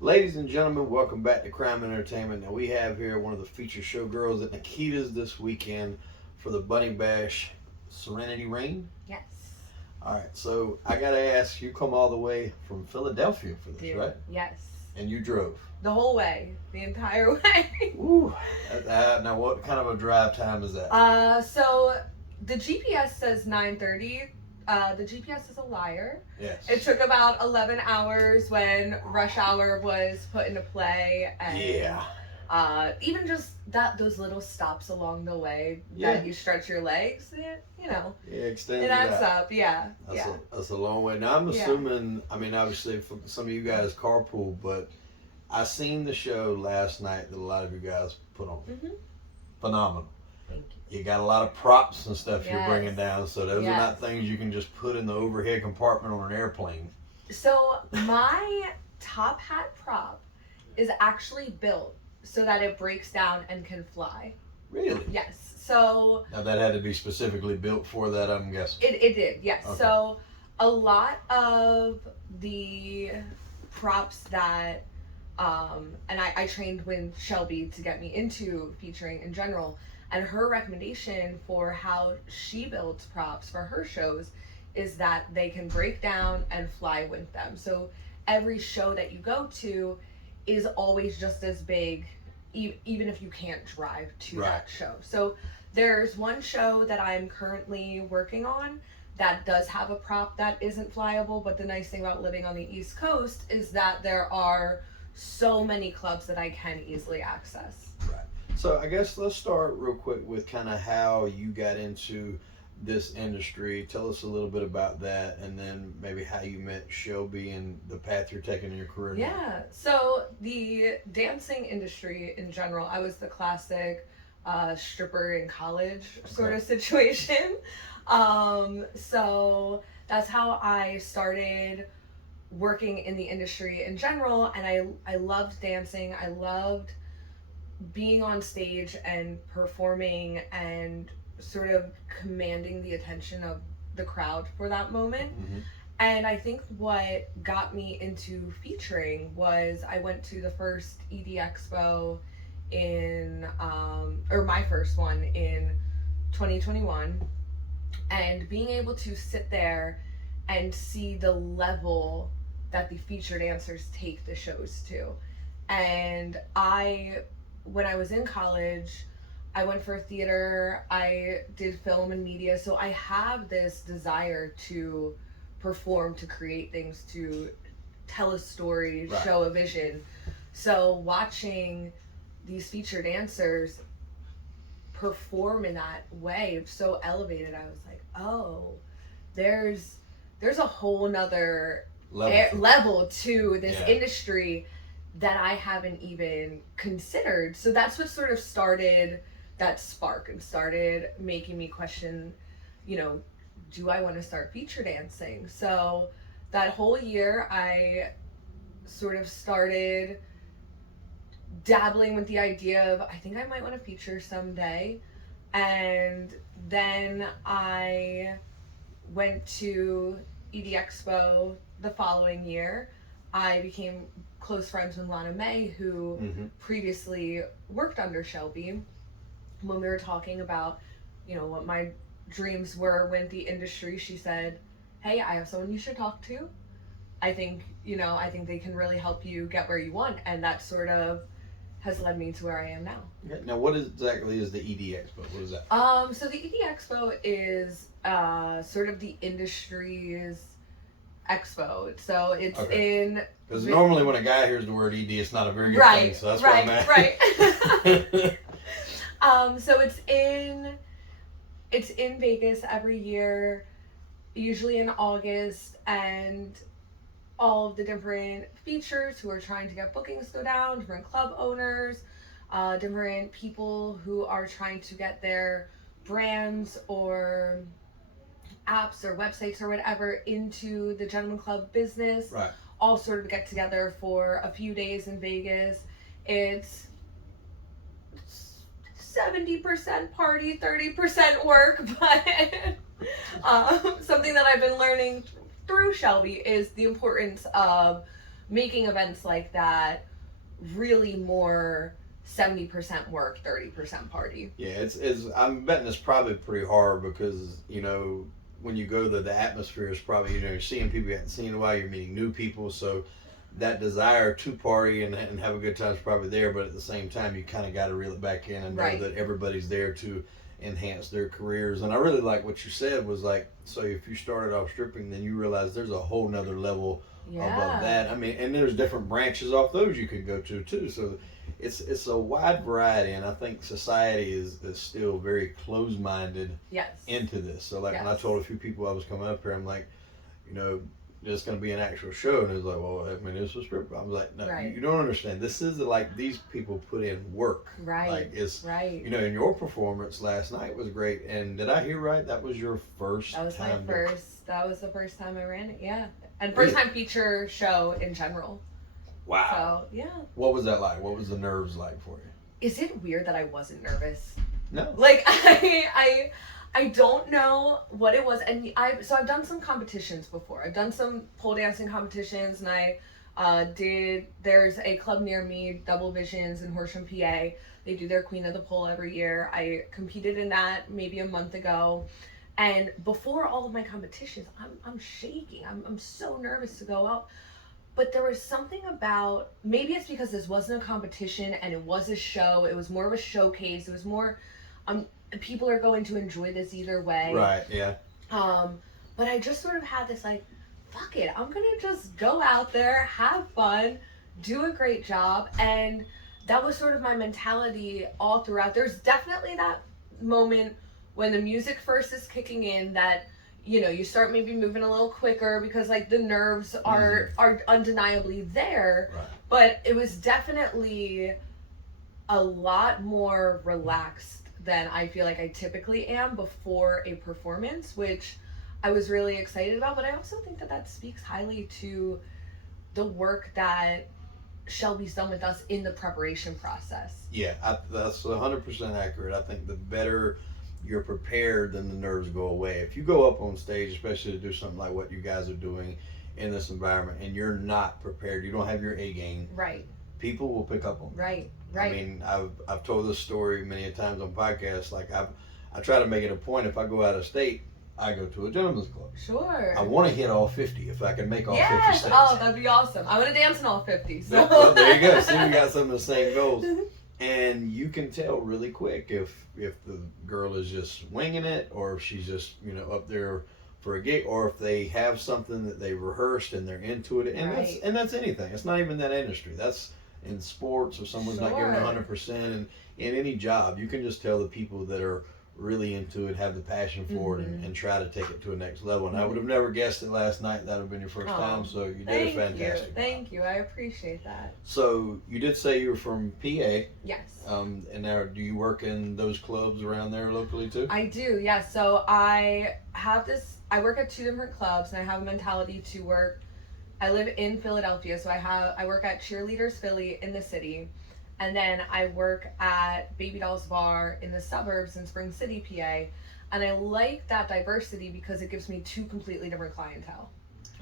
Ladies and gentlemen, welcome back to Crime Entertainment. Now we have here one of the feature showgirls at Nikita's this weekend for the Bunny Bash, Serenity Raine. Yes. All right, so I gotta ask, you come all the way from Philadelphia for this, Dude, right? yes. And you drove. The whole way. The entire way. Ooh. Now what kind of a drive time is that? So the GPS says 9:30. The GPS is a liar. Yes. It took about 11 hours when rush hour was put into play, and even just those little stops along the way that you stretch your legs, Extends it adds up. Yeah. That's a long way. Now I'm assuming, I mean, obviously for some of you guys carpool, but I seen the show last night that a lot of you guys put on. Mm-hmm. Phenomenal. Thank you. You got a lot of props and stuff you're Yes. bringing down, so those are not things you can just put in the overhead compartment on an airplane. So my top hat prop is actually built so that it breaks down and can fly. Really? Yes. So Now that had to be specifically built for that, I'm guessing. it did, yes. Okay. So a lot of the props that and I trained with Shelby to get me into featuring in general, and her recommendation for how she builds props for her shows is that they can break down and fly with them. So every show that you go to is always just as big, even if you can't drive to that show. So there's one show that I'm currently working on that does have a prop that isn't flyable, but the nice thing about living on the East Coast is that there are so many clubs that I can easily access. Right. So I guess let's start real quick with kind of how you got into this industry. Tell us a little bit about that, and then maybe how you met Shelby and the path you're taking in your career. Yeah. So the dancing industry in general, I was the classic stripper in college sort of situation. So that's how I started working in the industry in general, and I loved dancing. I loved being on stage and performing and sort of commanding the attention of the crowd for that moment. Mm-hmm. And I think what got me into featuring was I went to the first ED Expo or my first one in 2021, and being able to sit there and see the level that the featured dancers take the shows to. And when I was in college, I went for theater, I did film and media, so I have this desire to perform, to create things, to tell a story, show a vision. So watching these featured dancers perform in that way, so elevated, I was like, oh, there's a whole nother level to this industry that I haven't even considered. So that's what sort of started that spark and started making me question, do I want to start feature dancing? So that whole year I sort of started dabbling with the idea of, I think I might want to feature someday. And then I went to ED Expo the following year. I became close friends with Lana May, who previously worked under Shelby. When we were talking about, what my dreams were with the industry, she said, hey, I have someone you should talk to. I think they can really help you get where you want. And that sort of has led me to where I am now. Okay. Now, what exactly is the ED Expo? What is that? So the ED Expo is sort of the industry's expo. So it's in... Because normally when a guy hears the word ED, it's not a very good thing, so that's why I'm asking. So it's in Vegas every year, usually in August, and all of the different features who are trying to get bookings go down, different club owners, different people who are trying to get their brands or apps or websites or whatever into the gentleman club business, all sort of get together for a few days in Vegas. It's 70% party, 30% work, but something that I've been learning through Shelby is the importance of making events like that really more 70% work, 30% party. Yeah, it's I'm betting it's probably pretty hard because, when you go there, the atmosphere is probably, you're seeing people you haven't seen in a while, you're meeting new people, so that desire to party and have a good time is probably there, but at the same time, you kind of got to reel it back in and know Right. that everybody's there to enhance their careers. And I really like what you said was like, so if you started off stripping, then you realize there's a whole nother level above that. I mean, and there's different branches off those you could go to too. So it's a wide variety, and I think society is still very close minded Yes. into this. So like when I Yes. told a few people I was coming up here, I'm like, you know, there's going to be an actual show, and it's like, well, I mean, it's a strip. I was like, no, Right. you don't understand. This is like these people put in work. Right. Like it's right. And your performance last night was great. And did I hear right? That was your first. That was time my first. That was the first time I ran it. Yeah, and first time feature show in general. Wow. So yeah. What was that like? What was the nerves like for you? Is it weird that I wasn't nervous? No. Like I don't know what it was, and I've done some competitions before. I've done some pole dancing competitions, and there's a club near me, Double Visions in Horsham, PA. They do their Queen of the Pole every year. I competed in that maybe a month ago, and before all of my competitions, I'm shaking. I'm so nervous to go out. But there was something about, maybe it's because this wasn't a competition and it was a show. It was more of a showcase. It was more, people are going to enjoy this either way. Right. Yeah. But I just sort of had this like, fuck it, I'm gonna just go out there, have fun, do a great job, and that was sort of my mentality all throughout. There's definitely that moment when the music first is kicking in that, you start maybe moving a little quicker because like the nerves are undeniably there. Right. But it was definitely a lot more relaxed than I feel like I typically am before a performance, which I was really excited about. But I also think that speaks highly to the work that Shelby's done with us in the preparation process. Yeah, that's 100% accurate. I think the better you're prepared, then the nerves go away. If you go up on stage, especially to do something like what you guys are doing in this environment, and you're not prepared, you don't have your A game. Right. People will pick up on that. Right. I mean, I've told this story many times on podcasts. Like I try to make it a point. If I go out of state, I go to a gentleman's club. Sure. I want to hit all 50 if I can make all 50 Yes. states. Oh, that'd be awesome. I want to dance in all 50. So. Well, there you go. See, we got some of the same goals. And you can tell really quick if the girl is just winging it, or if she's just up there for a gig, or if they have something that they rehearsed and they're into it. And Right. that's anything. It's not even that industry. That's in sports, if someone's not giving 100%, and in any job, you can just tell the people that are really into it, have the passion for it, and try to take it to a next level. And I would have never guessed it last night. That would have been your first time, so you did a fantastic job. Thank you. I appreciate that. So you did say you were from PA. Yes. And now do you work in those clubs around there locally too? I do, yeah. So I work at 2 different clubs, and I have a mentality to work. I live in Philadelphia, so I work at Cheerleaders Philly in the city. And then I work at Baby Dolls Bar in the suburbs in Spring City, PA. And I like that diversity because it gives me 2 completely different clientele.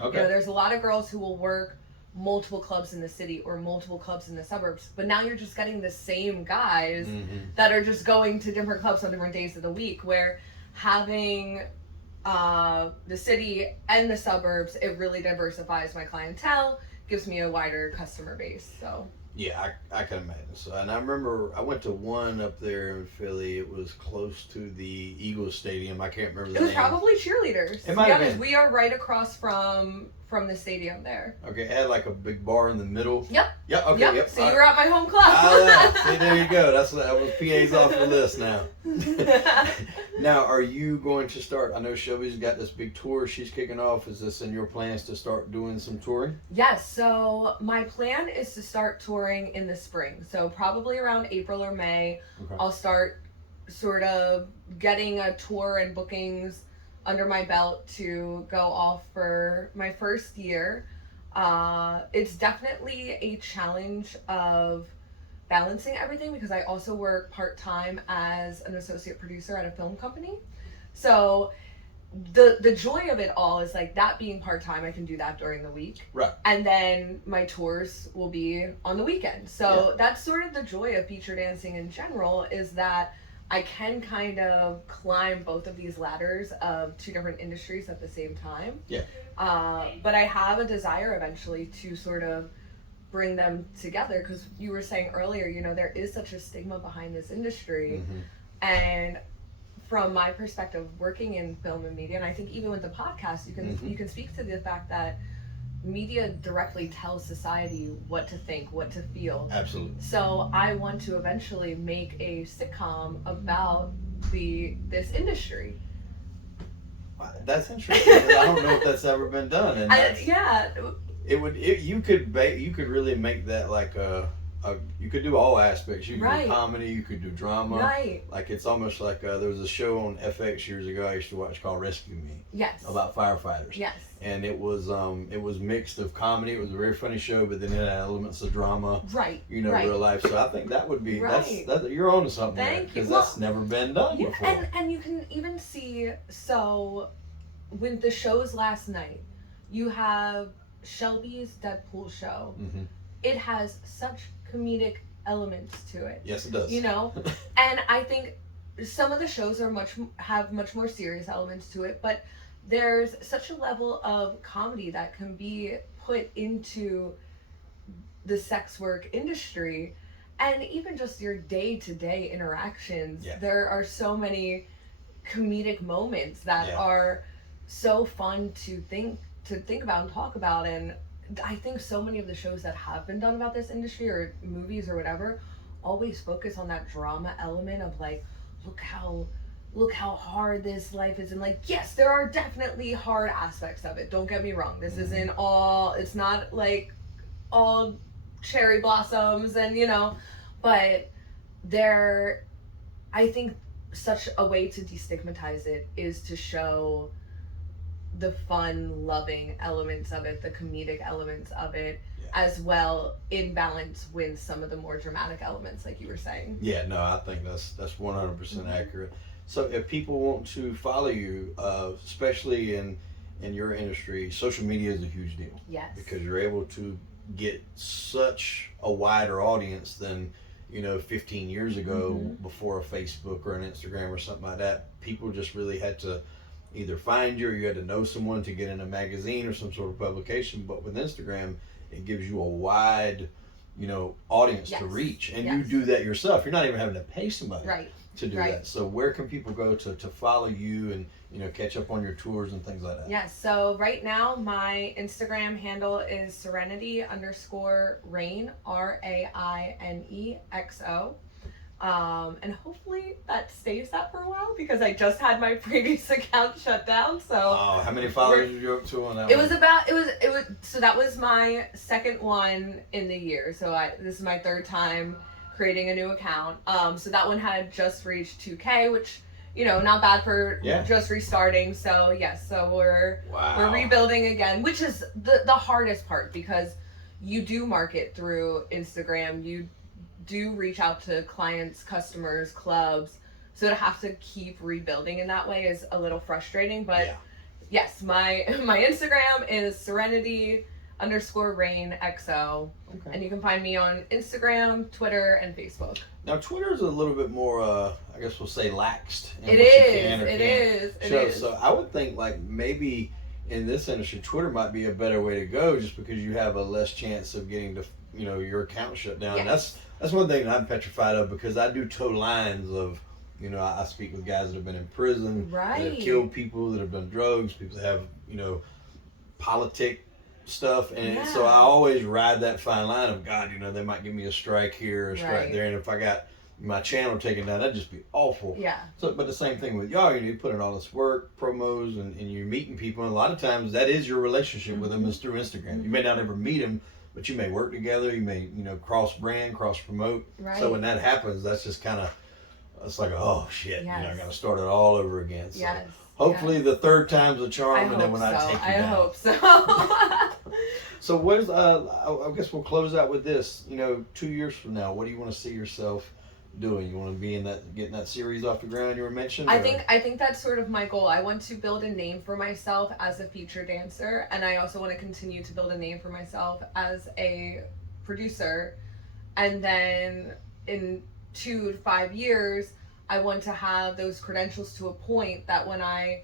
Okay. There's a lot of girls who will work multiple clubs in the city or multiple clubs in the suburbs. But now you're just getting the same guys that are just going to different clubs on different days of the week, where having the city and the suburbs, it really diversifies my clientele, gives me a wider customer base. So. Yeah, I can imagine. So, and I remember I went to one up there in Philly. It was close to the Eagles Stadium. I can't remember the name. It was probably Cheerleaders. It might have been. We are right across from the stadium there. Okay, it had like a big bar in the middle. Yep. Yeah. Okay. Yep. So you were at my home club. See, there you go. That was PA's off the list now. Now, are you going to start? I know Shelby's got this big tour she's kicking off. Is this in your plans to start doing some touring? Yes. So my plan is to start touring in the spring. So probably around April or May, I'll start sort of getting a tour and bookings under my belt to go off for my first year. It's definitely a challenge of balancing everything because I also work part-time as an associate producer at a film company. So the joy of it all is like that being part-time, I can do that during the week, Right. and then my tours will be on the weekend. So that's sort of the joy of feature dancing in general, is that I can kind of climb both of these ladders of two different industries at the same time. Yeah. But I have a desire eventually to sort of bring them together, because you were saying earlier, you know, there is such a stigma behind this industry. And from my perspective, working in film and media, and I think even with the podcast, you can speak to the fact that media directly tells society what to think, what to feel. Absolutely. So I want to eventually make a sitcom about this industry. That's interesting. I don't know if that's ever been done, and you could really make that like you could do all aspects. You could do comedy, you could do drama. Right. Like it's almost like there was a show on FX years ago I used to watch called Rescue Me. Yes. About firefighters. Yes. And it was mixed of comedy. It was a very funny show, but then it had elements of drama. Right. You know, real life. So I think that would be that's you're on to something. Thank you. Because that's never been done before. And you can even see, so with the shows last night, you have Shelby's Deadpool show. It has such comedic elements to it. Yes, it does. You know, and I think some of the shows have much more serious elements to it, but there's such a level of comedy that can be put into the sex work industry, and even just your day-to-day interactions. There are so many comedic moments that are so fun to think about and talk about. And I think so many of the shows that have been done about this industry, or movies or whatever, always focus on that drama element of like, look how hard this life is. And like, yes, there are definitely hard aspects of it, don't get me wrong. This isn't all, it's not like all cherry blossoms and, you know, but I think such a way to destigmatize it is to show the fun, loving elements of it, the comedic elements of it, as well, in balance with some of the more dramatic elements, like you were saying. Yeah, no, I think that's 100% accurate. So if people want to follow you, especially in your industry, social media is a huge deal. Yes. Because you're able to get such a wider audience than, 15 years ago, before a Facebook or an Instagram or something like that. People just really had to either find you, or you had to know someone to get in a magazine or some sort of publication. But with Instagram, it gives you a wide, audience to reach, and you do that yourself. You're not even having to pay somebody to do that. So where can people go to follow you and catch up on your tours and things like that? Yes. So right now my Instagram handle is Serenity_Raine, RAINEXO. And hopefully that stays that for a while, because I just had my previous account shut down. So how many followers were you up to on that? It was so that was my second one in the year. So this is my third time creating a new account. So that one had just reached 2K, which, not bad for just restarting. So yes, so we're rebuilding again, which is the hardest part, because you do market through Instagram. You do reach out to clients, customers, clubs, so to have to keep rebuilding in that way is a little frustrating. But yes, my Instagram is Serenity_RaineXO, and you can find me on Instagram, Twitter, and Facebook. Now Twitter is a little bit more, I guess we'll say, laxed. It is. So I would think like maybe in this industry, Twitter might be a better way to go, just because you have a less chance of getting to your account shut down. Yes. That's one thing that I'm petrified of, because I do toe lines of, I speak with guys that have been in prison, that have killed people, that have done drugs, people that have, politic stuff. And so I always ride that fine line of, God, they might give me a strike here or a strike there. And if I got my channel taken down, that'd just be awful. Yeah. So, but the same thing with y'all, you put in all this work, promos, and you're meeting people. And a lot of times that is your relationship with them, is through Instagram. You may not ever meet them, but you may work together, you may, cross brand, cross promote. So when that happens, that's just kind of, it's like, oh shit, I got to start it all over again. So hopefully the third time's a charm, and then when I take you down. I hope so. So what is, I guess we'll close out with this, 2 years from now, what do you want to see yourself, doing? You want to be in that, getting that series off the ground you were mentioning? I think that's sort of my goal. I want to build a name for myself as a feature dancer, and I also want to continue to build a name for myself as a producer. And then in 2 to 5 years, I want to have those credentials to a point that when I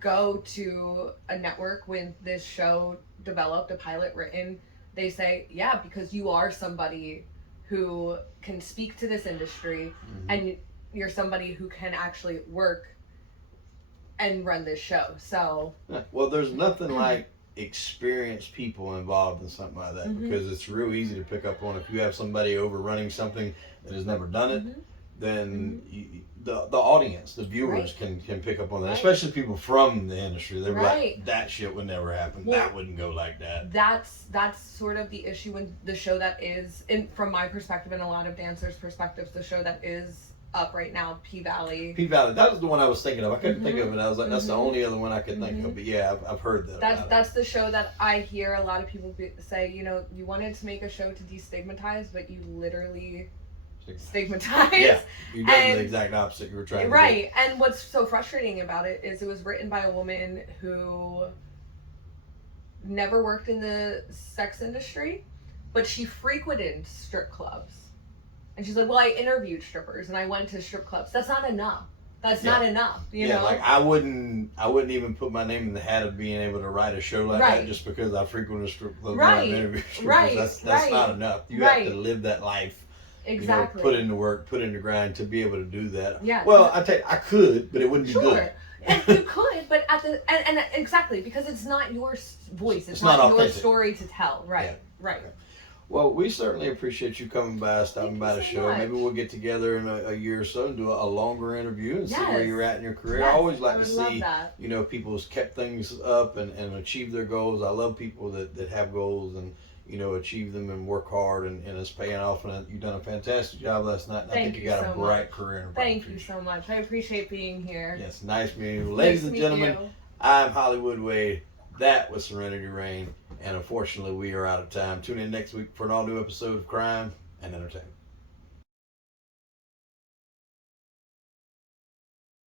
go to a network with this show developed, a pilot written, they say, yeah, because you are somebody who can speak to this industry, and you're somebody who can actually work and run this show. So well, there's nothing like experienced people involved in something like that, because it's real easy to pick up on. If you have somebody overrunning something that has never done it, then the audience, the viewers, can pick up on that, especially people from the industry. They're like, that shit would never happen. Well, that wouldn't go like that. That's sort of the issue when the show that is, from my perspective and a lot of dancers' perspectives, the show that is up right now, P-Valley. P-Valley, that was the one I was thinking of. I couldn't think of it. I was like, that's the only other one I could think of. But yeah, I've heard that. That's the show that I hear a lot of people say, you know, you wanted to make a show to destigmatize, but you literally stigmatize. Yeah, you did the exact opposite you were trying to do. Right, and what's so frustrating about it is it was written by a woman who never worked in the sex industry, but she frequented strip clubs. And she's like, well, I interviewed strippers and I went to strip clubs. That's not enough. That's not enough, you know? Like I wouldn't even put my name in the hat of being able to write a show like that just because I frequented strip clubs and I've interviewed strippers. That's not enough. You have to live that life. Exactly. You know, put in the work, put in the grind to be able to do that. Yeah. Well, I could, but it wouldn't be good. And you could, but and exactly, because it's not your voice. It's not your story to tell. Right. Yeah. Right. Well, we certainly appreciate you coming by, stopping by the show. Maybe we'll get together in a year or so and do a longer interview and see where you're at in your career. I always like to see, you know, people's kept things up and achieve their goals. I love people that have goals and, you know, achieve them and work hard and it's paying off. And you've done a fantastic job last night. And I think you got a bright career. Thank you so much. I appreciate being here. Yes, nice meeting you. Ladies and gentlemen, I'm Hollywood Wade. That was Serenity Raine. And unfortunately, we are out of time. Tune in next week for an all-new episode of Crime and Entertainment.